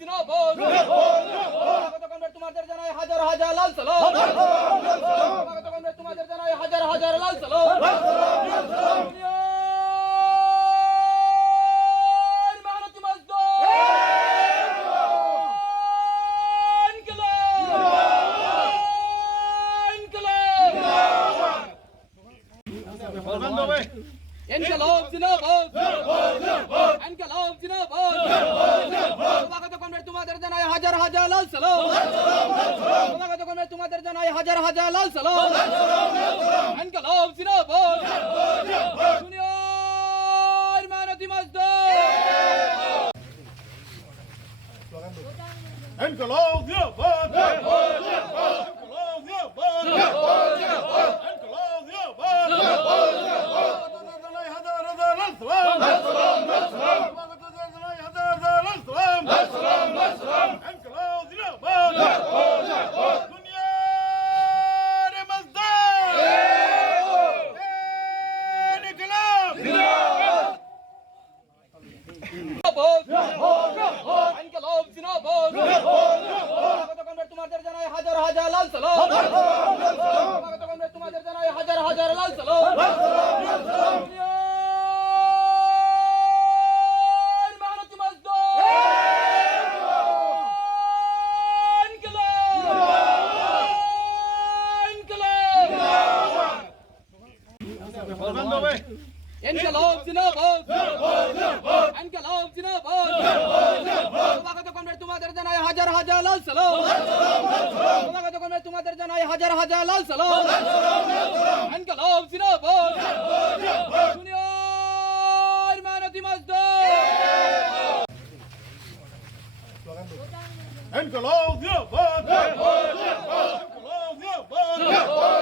জিন্দাবাদ স্বাগত কমরেড তোমাদের জানাই হাজার হাজার লাল সালাম স্বাগত কমরেড তোমাদের জানাই হাজার হাজার লাল সালাম মেহনতি মজদুর ইনকলাব জিন্দাবাদ ইনকলাব জিন্দাবাদ স্বাগত কমরেড তোমাদের জানাই হাজার হাজার লাল সালাম স্বাগত কমরেড তোমাদের জানাই হাজার হাজার লাল সালাম ইনকলাব জিন্দাবাদ দুনিয়ার মেহনতি মজদুর ইনকলাব জিন্দাবাদ ইনকলাব জিন্দাবাদ স্বাগত কমরেড তোমাদের জানাই হাজার হাজার লাল সালাম স্বাগত কমরেড তোমাদের জানাই হাজার হাজার লাল সালাম মেহনতি মজদুর ইনকলাব জিন্দাবাদ ইনকলাব জিন্দাবাদ স্বাগত কমরেড তোমাদের জানাই হাজার হাজার লাল সালাম স্বাগত কমরেড তোমাদের জানাই হাজার হাজার লাল সালাম ইনকলাব জিন্দাবাদ দুনিয়ার মেহনতি মজদুর ইনকলাব জিন্দাবাদ ইনকলাব জিন্দাবাদ